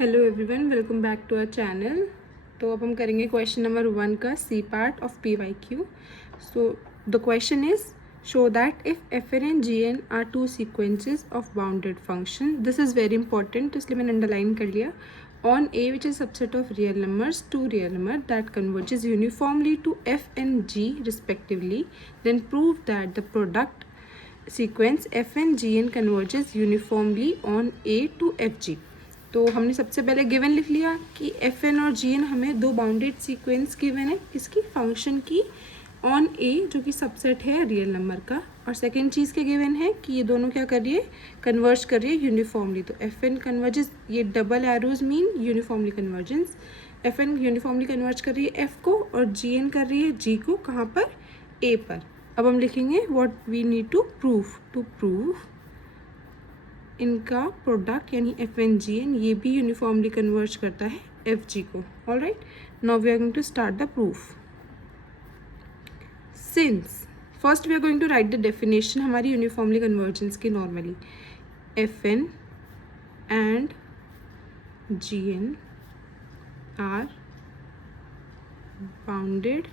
Hello everyone, welcome back to our channel. तो अब हम करेंगे क्वेश्चन नंबर 1 का C part of PYQ। So the question is show that if FN and GN are two sequences of bounded function. This is very important, इसलिए मैंने underline कर लिया। On A which is subset of real numbers to real number that converges uniformly to F and G respectively, then prove that the product sequence FN GN converges uniformly on A to FG। तो हमने सबसे पहले given लिख लिया कि FN और GN हमें दो बाउंडेड सीक्वेंस गिवन है किसकी, फंक्शन की ऑन A जो कि सबसेट है रियल नंबर का। और सेकेंड चीज़ क्या गिवन है कि ये दोनों क्या कर रही है, कन्वर्ज कर रही है यूनिफॉर्मली। तो FN कन्वर्जेस, ये double arrows mean uniformly convergence. FN uniformly converge कर रही है F को और GN कर रही है G को, कहाँ पर, A पर। अब हम लिखेंगे what we need to prove इनका प्रोडक्ट यानी FN GN ये भी यूनिफॉर्मली कन्वर्ज करता है FG को। Alright, now we are going to start the proof. Since first we are going to write the definition हमारी यूनिफॉर्मली कन्वर्जेंस की। Normally FN and GN are bounded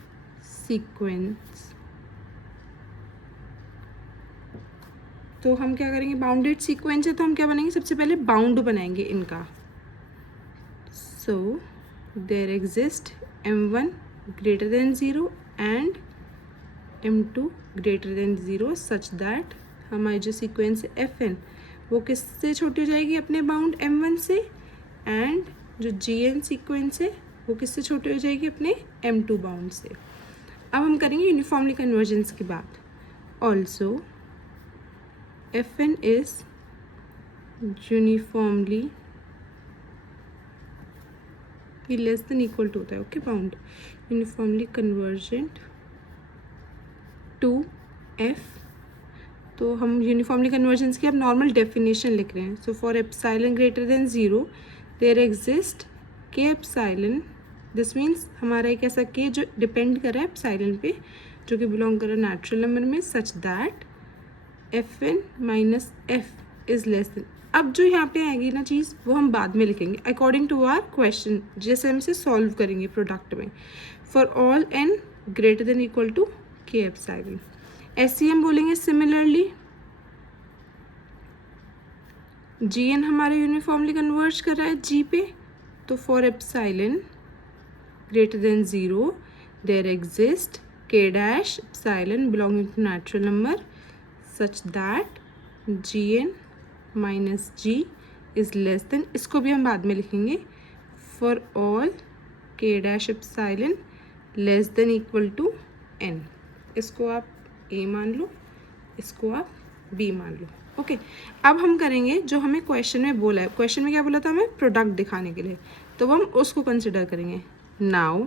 sequence. तो हम क्या करेंगे, बाउंडेड सीक्वेंस है तो हम क्या बनाएंगे, सबसे पहले बाउंड बनाएंगे इनका। So there exist M1 greater than 0 and M2 greater than 0 such that हमारी जो सीक्वेंस है FN वो किससे छोटी हो जाएगी, अपने बाउंड M1 से, एंड जो GN सीक्वेंस है वो किससे छोटी हो जाएगी, अपने M2 बाउंड से। अब हम करेंगे यूनिफॉर्मली कन्वर्जेंस की बात। ऑल्सो FN is uniformly ये लेस देन इक्वल टू होता है, okay, bound uniformly convergent to F। तो हम यूनिफॉर्मली कन्वर्जेंस की अब नॉर्मल डेफिनेशन लिख रहे हैं। So for epsilon greater than 0 there exist K epsilon. This means हमारा एक ऐसा K जो डिपेंड कर रहा है एप्सिलॉन पे, जो कि बिलोंग कर रहा है नेचुरल नंबर में, such that FN minus F is less then. अब जो यहाँ पे आएगी ना चीज़ वो हम बाद में लिखेंगे अकॉर्डिंग टू आवर क्वेश्चन, जैसे हम इसे सॉल्व करेंगे प्रोडक्ट में। For all n greater than equal to K epsilon. SCM बोलेंगे सिमिलरली GN हमारा यूनिफॉर्मली कन्वर्ज कर रहा है G पे, तो for epsilon greater than 0 there exist K dash epsilon belonging to natural number such that GN minus G is less than, इसको भी हम बाद में लिखेंगे, for all K dash epsilon less than equal to N। इसको आप A मान लो, इसको आप B मान लो, ओके। अब हम करेंगे जो हमें क्वेश्चन में बोला है। क्वेश्चन में क्या बोला था हमें, प्रोडक्ट दिखाने के लिए, तो हम उसको कंसिडर करेंगे। Now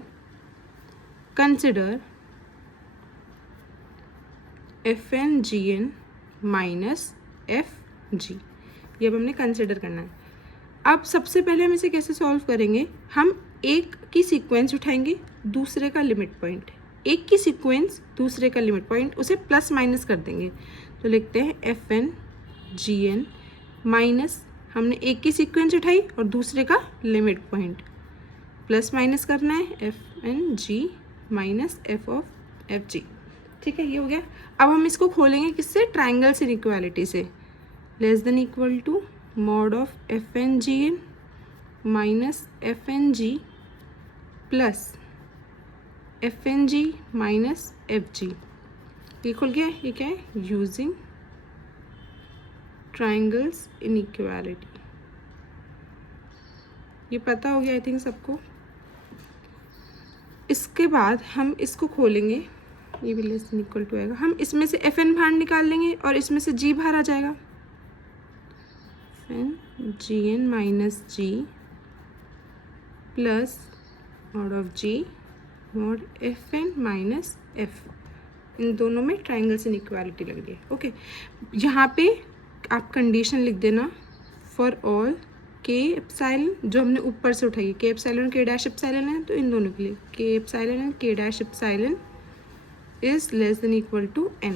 consider FN GN minus FG, ये अब हमने कंसिडर करना है। अब सबसे पहले हम इसे कैसे सॉल्व करेंगे, हम एक की सीक्वेंस उठाएंगे, दूसरे का लिमिट पॉइंट, एक की सीक्वेंस दूसरे का लिमिट पॉइंट, उसे प्लस माइनस कर देंगे। तो लिखते हैं FN GN माइनस, हमने एक की सीक्वेंस उठाई और दूसरे का लिमिट पॉइंट, प्लस माइनस करना है FN G minus F of FG। ठीक है, ये हो गया। अब हम इसको खोलेंगे किससे, ट्राइंगल्स इनइक्वालिटी से। Less than equal to mod of FN GN minus FN G plus FN G minus FG। ये खुल गया। ये क्या है, यूजिंग ट्राइंगल्स इनइक्वालिटी। ये पता हो गया आई थिंक सबको। इसके बाद हम इसको खोलेंगे, ये भी लेस देन इक्वल टू आएगा, हम इसमें से FN बाहर निकाल लेंगे और इसमें से G बाहर आ जाएगा। FN GN minus G plus mod of G mod FN minus F। इन दोनों में ट्राइंगल्स इनइक्वालिटी लग रही है, ओके। यहाँ पे आप कंडीशन लिख देना, फॉर ऑल K एप्सिलॉन, जो हमने ऊपर से उठाई K एप्सिलॉन और K डैश एप्सिलॉन है, तो इन दोनों के लिए K epsilon and K dash epsilon is less than equal to N।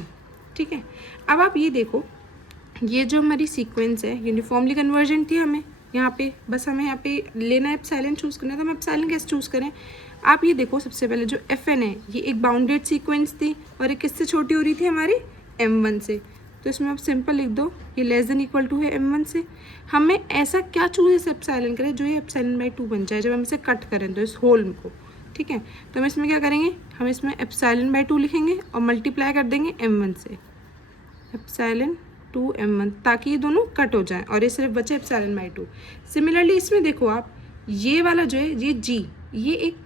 ठीक है, अब आप ये देखो, ये जो हमारी सीक्वेंस है यूनिफॉर्मली कन्वर्जेंट थी हमें, यहाँ पे बस हमें यहाँ पे लेना है एप्सिलॉन चूज़ करना है, तो हम एप्सिलॉन कैसे चूज़ करें? आप ये देखो, सबसे पहले जो FN है ये एक बाउंडेड सीक्वेंस थी और ये किससे छोटी हो रही थी हमारी M1 से, तो इसमें आप सिंपल लिख दो ये लेस देन इक्वल टू है M1 से। हमें ऐसा क्या चूज़ इस एप्सिलॉन करें जो ये एप्सिलॉन/2 बन जाए जब हम इसे कट करें तो इस होल को, ठीक है। तो हम इसमें क्या करेंगे, हम इसमें एप्सिलॉन/2 लिखेंगे और मल्टीप्लाई कर देंगे M1 से, एप्सिलॉन/2 M1, ताकि ये दोनों कट हो जाएं और ये सिर्फ बचे एप्सिलॉन/2। सिमिलरली इसमें देखो आप, ये वाला जो है ये G, ये एक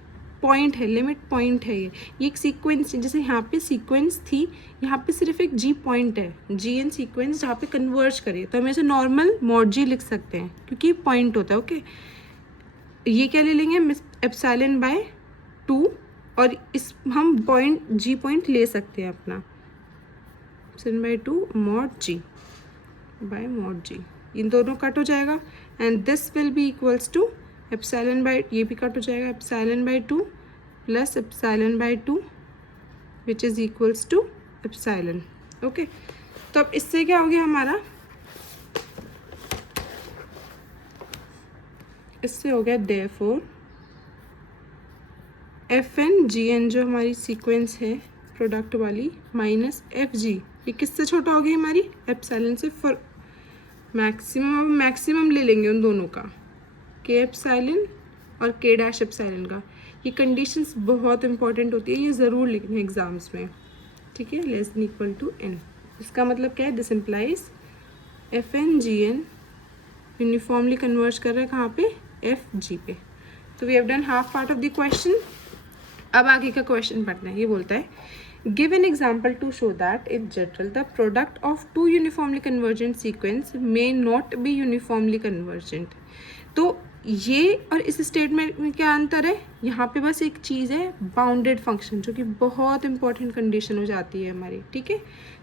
पॉइंट है, लिमिट पॉइंट है, ये एक सीक्वेंस है। जैसे यहाँ पे सीक्वेंस थी, यहाँ पे सिर्फ एक G पॉइंट है, GN सीक्वेंस जहाँ पे कन्वर्ज करिए, तो हम इसे नॉर्मल mod G लिख सकते हैं क्योंकि पॉइंट होता है। ओके, ये क्या ले लेंगे एप्सिलॉन/2 और इस हम पॉइंट G पॉइंट ले सकते हैं अपना, epsilon mod G by mod G, इन दोनों कट हो जाएगा and this will be equals to ये भी कट हो जाएगा, epsilon plus epsilon which is equals to epsilon. Okay, तो अब इससे क्या हो गया हमारा, इससे हो गया देयरफॉर FN GN जो हमारी सीक्वेंस है प्रोडक्ट वाली माइनस FG, ये किससे छोटा हो गया हमारी एप्सिलॉन से। फॉर मैक्सिमम ले लेंगे उन दोनों का, K एप्सिलॉन और K डैश एप्सिलॉन का। ये कंडीशंस बहुत इंपॉर्टेंट होती है, ये ज़रूर लिखना है एग्जाम्स में, ठीक है। Less than equal to N, इसका मतलब क्या है, this implies FN GN uniformly converge कर रहा है कहाँ पे, FG पे। तो we have done half part of the question. अब आगे का क्वेश्चन पढ़ना है। ये बोलता है give an example to show that if general the product of two uniformly convergent sequence may not be uniformly convergent. तो ये और इस स्टेटमेंट में क्या अंतर है, यहाँ पे बस एक चीज़ है बाउंडेड फंक्शन, जो कि बहुत इंपॉर्टेंट कंडीशन हो जाती है हमारी, ठीक है।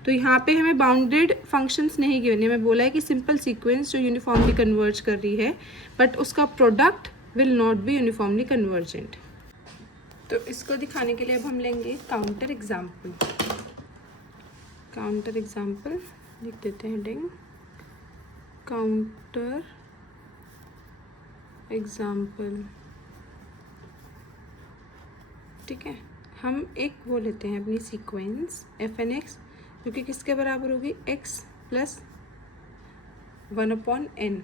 तो यहाँ पे हमें बाउंडेड फंक्शंस नहीं गिवन है, मैं बोला है कि सिंपल सीक्वेंस जो यूनिफॉर्मली कन्वर्ज कर रही है बट उसका product will not be uniformly convergent. तो इसको दिखाने के लिए अब हम लेंगे काउंटर एग्जाम्पल। काउंटर एग्जाम्पल लिख देते हैं हेडिंग, काउंटर एग्जाम्पल, ठीक है। हम एक वो लेते हैं अपनी सीक्वेंस FN(x) जो कि किसके बराबर होगी, x प्लस 1/n।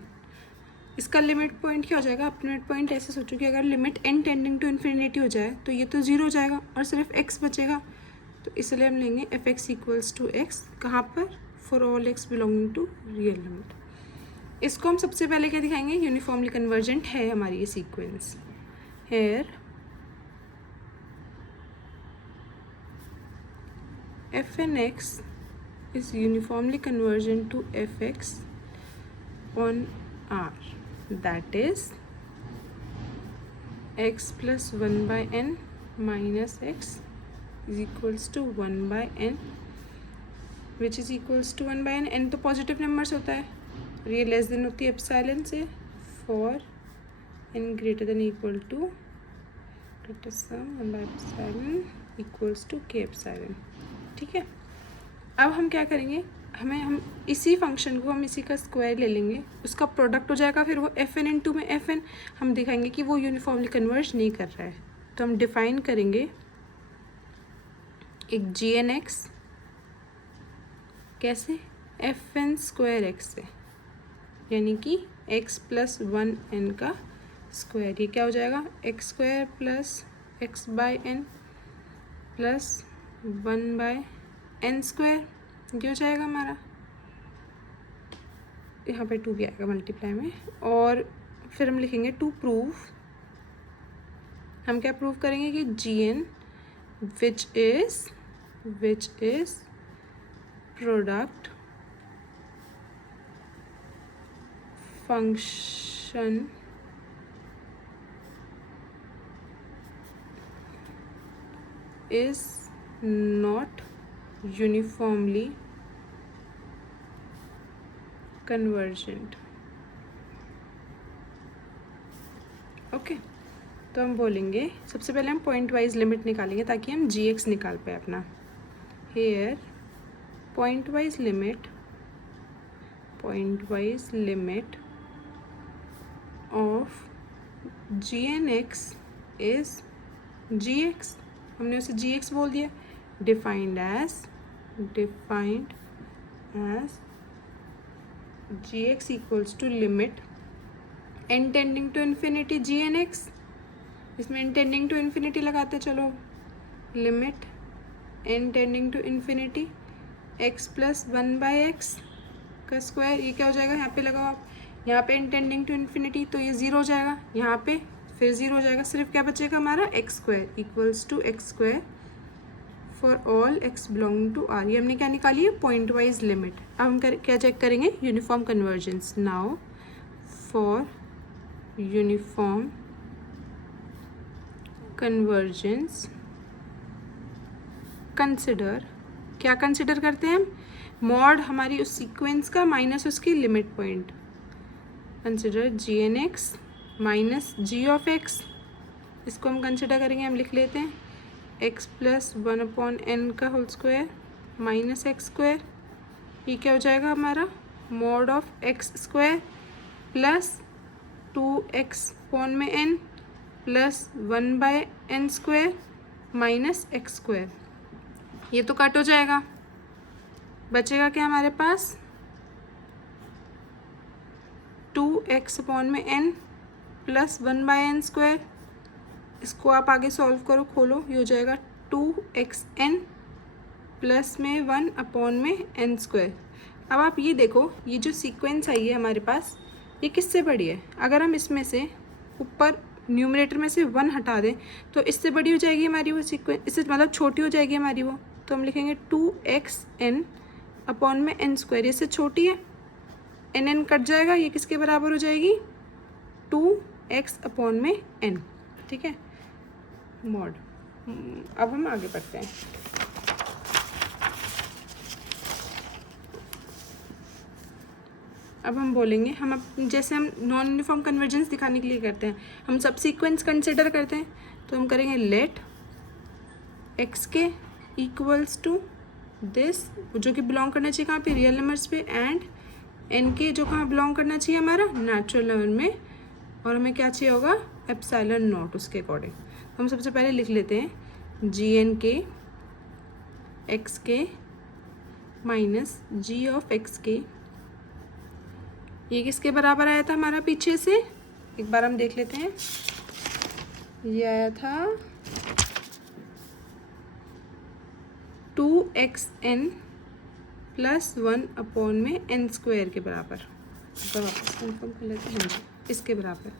इसका लिमिट पॉइंट क्या हो जाएगा, आप लिमिट पॉइंट ऐसे सोचो कि अगर limit n tending to infinity हो जाए तो ये तो 0 हो जाएगा और सिर्फ x बचेगा, तो इसलिए हम लेंगे f(x) इक्वल्स टू x, कहाँ पर, for all x belonging to real number. इसको हम सबसे पहले क्या दिखाएंगे, यूनिफॉर्मली कन्वर्जेंट है हमारी ये sequence. Here FN(x) is uniformly convergent to fx on R, that is x plus 1/n minus x is equals to 1/n, which is equals to 1/n। n तो पॉजिटिव नंबर्स होता है और ये less then होती है epsilon से, for n greater than equal to greater some 1/epsilon equals to k epsilon, ठीक है। अब हम क्या करेंगे, हम इसी फंक्शन को हम इसी का स्क्वायर ले लेंगे, उसका प्रोडक्ट हो जाएगा फिर वो FN(2) में FN, हम दिखाएंगे कि वो यूनिफॉर्मली कन्वर्ज नहीं कर रहा है। तो हम डिफाइन करेंगे एक GN(x) कैसे, FN² से, यानी कि x प्लस 1n का स्क्वायर। ये क्या हो जाएगा, x² plus x/n plus 1/n², ये हो जाएगा हमारा, यहाँ पे 2 भी आएगा मल्टीप्लाई में। और फिर हम लिखेंगे टू प्रूव, हम क्या प्रूव करेंगे कि GN which is product function is not uniformly convergent। Okay, तो हम बोलेंगे सबसे पहले हम पॉइंट वाइज लिमिट निकालेंगे ताकि हम gx निकाल पाए अपना। Here point wise limit of G N X is G X, हमने उसे जी एक्स बोल दिया, defined as G X equals to limit N tending to infinity G N X, इसमें एन टेंडिंग टू इन्फिनिटी लगाते चलो, limit N tending to infinity X plus 1/x का square, ये क्या हो जाएगा, यहाँ पे लगाओ आप, यहाँ पे एन टेंडिंग टू इन्फिनिटी तो ये ज़ीरो हो जाएगा, यहाँ पे फिर ज़ीरो हो जाएगा, सिर्फ क्या बचेगा हमारा X square equals to X square for all X belonging to R. ये हमने क्या निकाली है, पॉइंट वाइज लिमिट। अब हम क्या चेक करेंगे, uniform convergence. Now for uniform convergence consider, क्या कंसिडर करते हैं हम, मॉड हमारी उस सीक्वेंस का माइनस उसकी limit point, consider G N X minus G of X, इसको हम कंसिडर करेंगे, हम लिख लेते हैं एक्स प्लस 1/n का whole square minus X square, ये क्या हो जाएगा हमारा, mod of X square plus 2x/n plus 1/n square minus X square, ये तो कट हो जाएगा, बचेगा क्या हमारे पास 2x/n प्लस 1/n स्क्वायर, इसको आप आगे सॉल्व करो, खोलो, ये हो जाएगा 2xn प्लस में 1/n स्क्वायर। अब आप ये देखो, ये जो सीक्वेंस आई है हमारे पास, ये किससे बड़ी है, अगर हम इसमें से ऊपर न्यूमरेटर में से 1 हटा दें तो इससे बड़ी हो जाएगी हमारी वो सीक्वेंस, इससे मतलब छोटी हो जाएगी हमारी वो, तो हम लिखेंगे 2xn अपॉन में n स्क्वायर, इससे छोटी है, n कट जाएगा, ये किसके बराबर हो जाएगी 2x/n, ठीक है, मॉड। अब हम आगे बढ़ते हैं। अब हम बोलेंगे, हम अब जैसे हम नॉन यूनिफॉर्म कन्वर्जेंस दिखाने के लिए करते हैं, हम सब सीक्वेंस कंसिडर करते हैं, तो हम करेंगे लेट एक्स के इक्वल्स टू दिस, जो कि बिलोंग करना चाहिए कहाँ पे, रियल नंबर्स पे, एंड एन के जो कहाँ बिलोंग करना चाहिए हमारा, नेचुरल नंबर में, और हमें क्या चाहिए होगा, एप्सिलॉन नॉट, उसके अकॉर्डिंग। तो हम सबसे पहले लिख लेते हैं जी एन के एक्स के माइनस जी ऑफ एक्स के, ये किसके बराबर आया था हमारा पीछे से, एक बार हम देख लेते हैं, ये आया था 2xn प्लस 1/n में n स्क्वायर के बराबर, तो वापस कन्फर्म कर लेते हैं, इसके बराबर।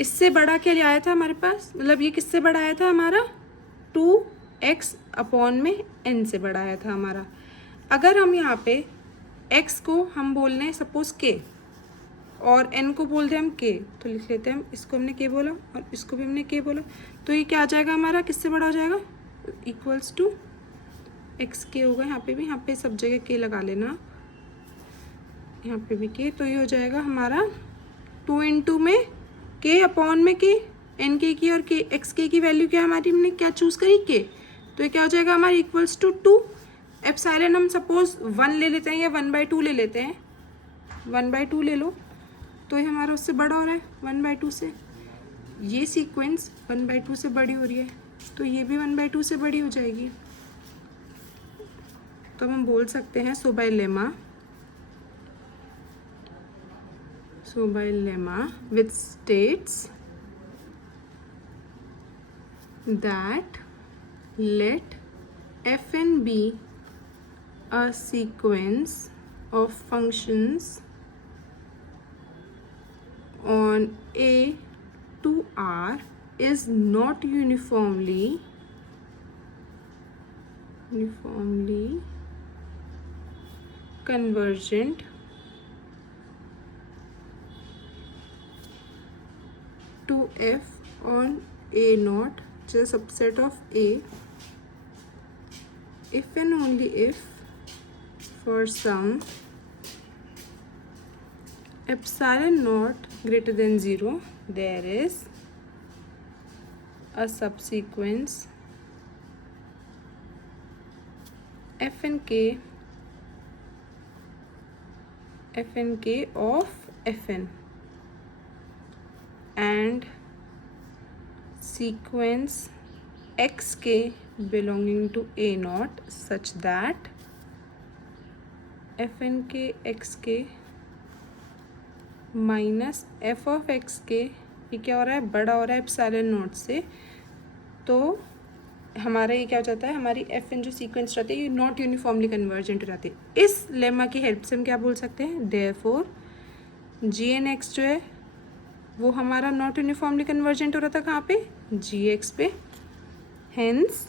इससे बड़ा क्या आया था हमारे पास, मतलब ये किससे बड़ा आया था हमारा, 2x/n में n से बड़ा आया था हमारा। अगर हम यहाँ पे x को हम बोल रहे हैं सपोज k और n को बोल दें हम k, तो लिख लेते हैं हम, इसको हमने k बोला और इसको भी हमने k बोला, तो ये क्या आ जाएगा हमारा, किससे बड़ा हो जाएगा, इक्वल्स टू एक्स के होगा, यहाँ पे भी, यहाँ पे सब जगह के लगा लेना, यहाँ पे भी के, तो ये हो जाएगा हमारा 2 × में k/n में k, n के की और k एक्स के की वैल्यू क्या हमारी, हमने क्या चूज़ करी k, तो ये क्या हो जाएगा हमारा इक्वल्स टू 2 एप्सिलॉन, हम सपोज 1 ले लेते हैं या 1/2 ले लेते हैं, 1/2 ले लो, तो ये हमारा उससे बड़ा हो रहा है 1/2 से, ये सीक्वेंस 1/2 से बड़ी हो रही है, तो ये भी 1/2 से बड़ी हो जाएगी। तो हम बोल सकते हैं so by lemma which states that let fn be a sequence of functions on A to R is not uniformly convergent to f on A naught, which is a subset of A, if and only if for some epsilon naught greater than 0 there is a subsequence fn k of fn, and sequence xk belonging to a naught such that fn के xk minus F of x के ये क्या हो रहा है, बड़ा हो रहा है एप्सिलॉन नॉट से, तो हमारा ये क्या हो जाता है, हमारी एफ एन जो सीक्वेंस रहती है ये नॉट यूनिफॉर्मली कन्वर्जेंट हो जाती है। इस लेमा की हेल्प से हम क्या बोल सकते हैं, देयरफॉर जी एन एक्स जो है वो हमारा नॉट यूनिफॉर्मली कन्वर्जेंट हो रहा था कहाँ पे, जी एक्स पे। Hence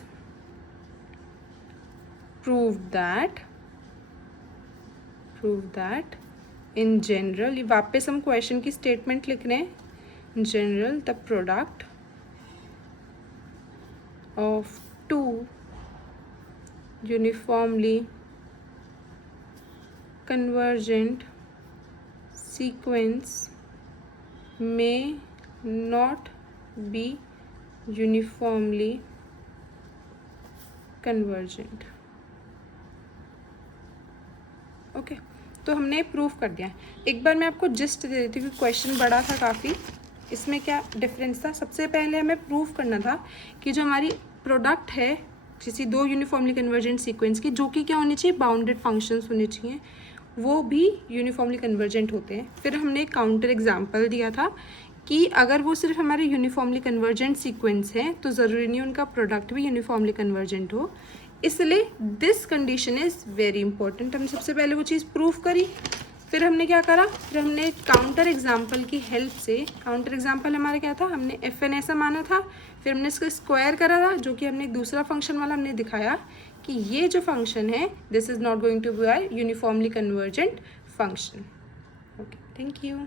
prove that in general, ये वापस हम क्वेश्चन की स्टेटमेंट लिख रहे हैं, in general the product of two uniformly convergent sequence may not be uniformly convergent। Okay, तो हमने प्रूफ कर दिया। एक बार मैं आपको जिस्ट दे देती हूँ, क्वेश्चन बड़ा था काफ़ी, इसमें क्या डिफरेंस था। सबसे पहले हमें प्रूफ करना था कि जो हमारी प्रोडक्ट है किसी दो यूनिफॉर्मली कन्वर्जेंट सीक्वेंस की, जो कि क्या होनी चाहिए, बाउंडेड फंक्शंस होने चाहिए, वो भी यूनिफॉर्मली कन्वर्जेंट होते हैं। फिर हमने एक काउंटर एग्जांपल दिया था कि अगर वो सिर्फ हमारे यूनिफॉर्मली कन्वर्जेंट सीक्वेंस है तो ज़रूरी नहीं उनका प्रोडक्ट भी यूनिफॉर्मली कन्वर्जेंट हो, इसलिए this condition is very important. हमने सबसे पहले वो चीज़ प्रूफ करी, फिर हमने क्या करा, फिर हमने काउंटर एग्जाम्पल की हेल्प से, काउंटर एग्जाम्पल हमारा क्या था, हमने एफ एन ऐसा माना था, फिर हमने इसको स्क्वायर करा था, जो कि हमने एक दूसरा फंक्शन वाला हमने दिखाया कि ये जो फंक्शन है this is not going to be a uniformly convergent function. Okay, thank you.